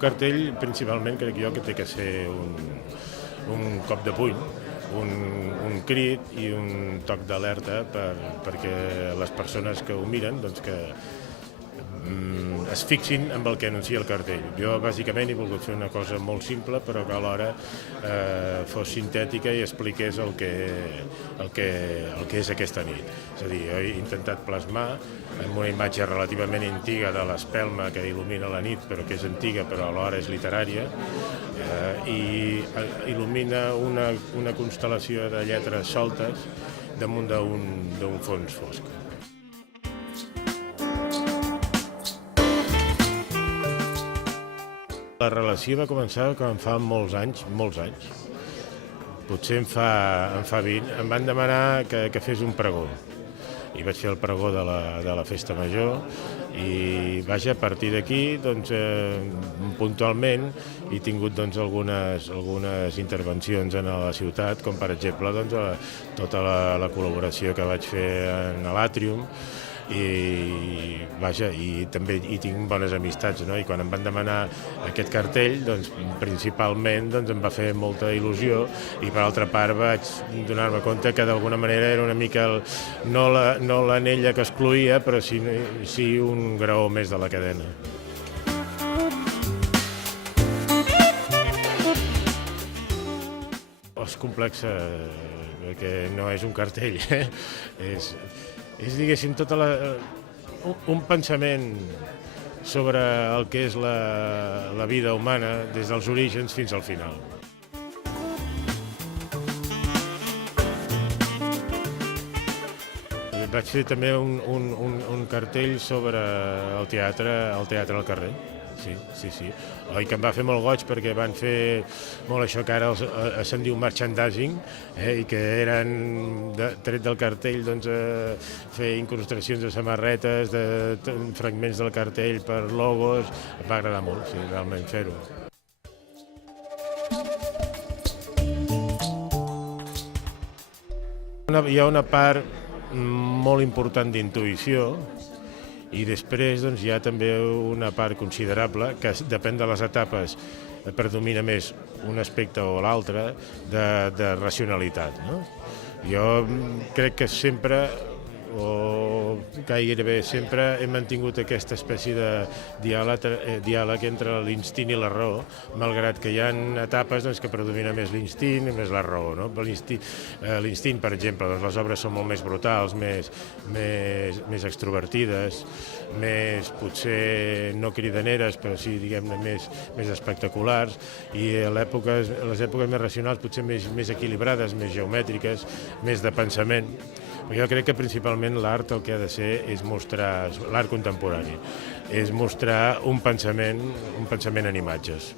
cartell, principalment, crec jo que té que ser un cop de puny, un crit i un toc d'alerta perquè les persones que ho miren doncs, que es fixin en el que anuncia el cartell. Jo, bàsicament, he volgut fer una cosa molt simple, però que alhora fos sintètica i expliqués el que és aquesta nit. És a dir, jo he intentat plasmar amb una imatge relativament antiga de l'espelma que il·lumina la nit, però que és antiga, però alhora és literària, i il·lumina una constel·lació de lletres soltes damunt d'un fons fosc. La relació va començar quan fa molts anys, potser en fa 20, em van demanar que fes un pregó. I vaig fer el pregó de la festa major i vaja, a partir d'aquí, doncs, puntualment he tingut doncs, algunes intervencions en la ciutat, com per exemple doncs, tota la col·laboració que vaig fer en l'Àtrium, i vaja, i també hi tinc bones amistats, no? I quan em van demanar aquest cartell, doncs principalment doncs, em va fer molta il·lusió i per altra part vaig donar-me compte que d'alguna manera era una mica no l'anella que excloïa, però sí un graó més de la cadena. És complex perquè no és un cartell, és diguéssim, un pensament sobre el que és la vida humana des dels orígens fins al final. Vaig fer també un cartell sobre el teatre al carrer. Sí. Oi que em va fer molt goig perquè van fer molt això que ara se'n diu merchandising, i que eren, tret del cartell, doncs, fer incrustacions de samarretes, de fragments del cartell per logos. Em va agradar molt, sí, realment fer-ho. Hi ha una part molt important d'intuïció, i després doncs, hi ha també una part considerable que depèn de les etapes, predomina més un aspecte o l'altre de racionalitat. No? Jo crec que sempre, o gairebé sempre, he mantingut aquesta espècie de diàleg entre l'instint i la raó, malgrat que hi ha etapes doncs, que predomina més l'instint i més la raó. No? L'instint, per exemple, doncs, les obres són molt més brutals, més extrovertides, més potser no cridaneres, però sí, diguem-ne, més espectaculars, i les èpoques més racionals potser més equilibrades, més geomètriques, més de pensament. Jo crec que principalment l'art el que ha de ser és mostrar, l'art contemporani, és mostrar un pensament en imatges.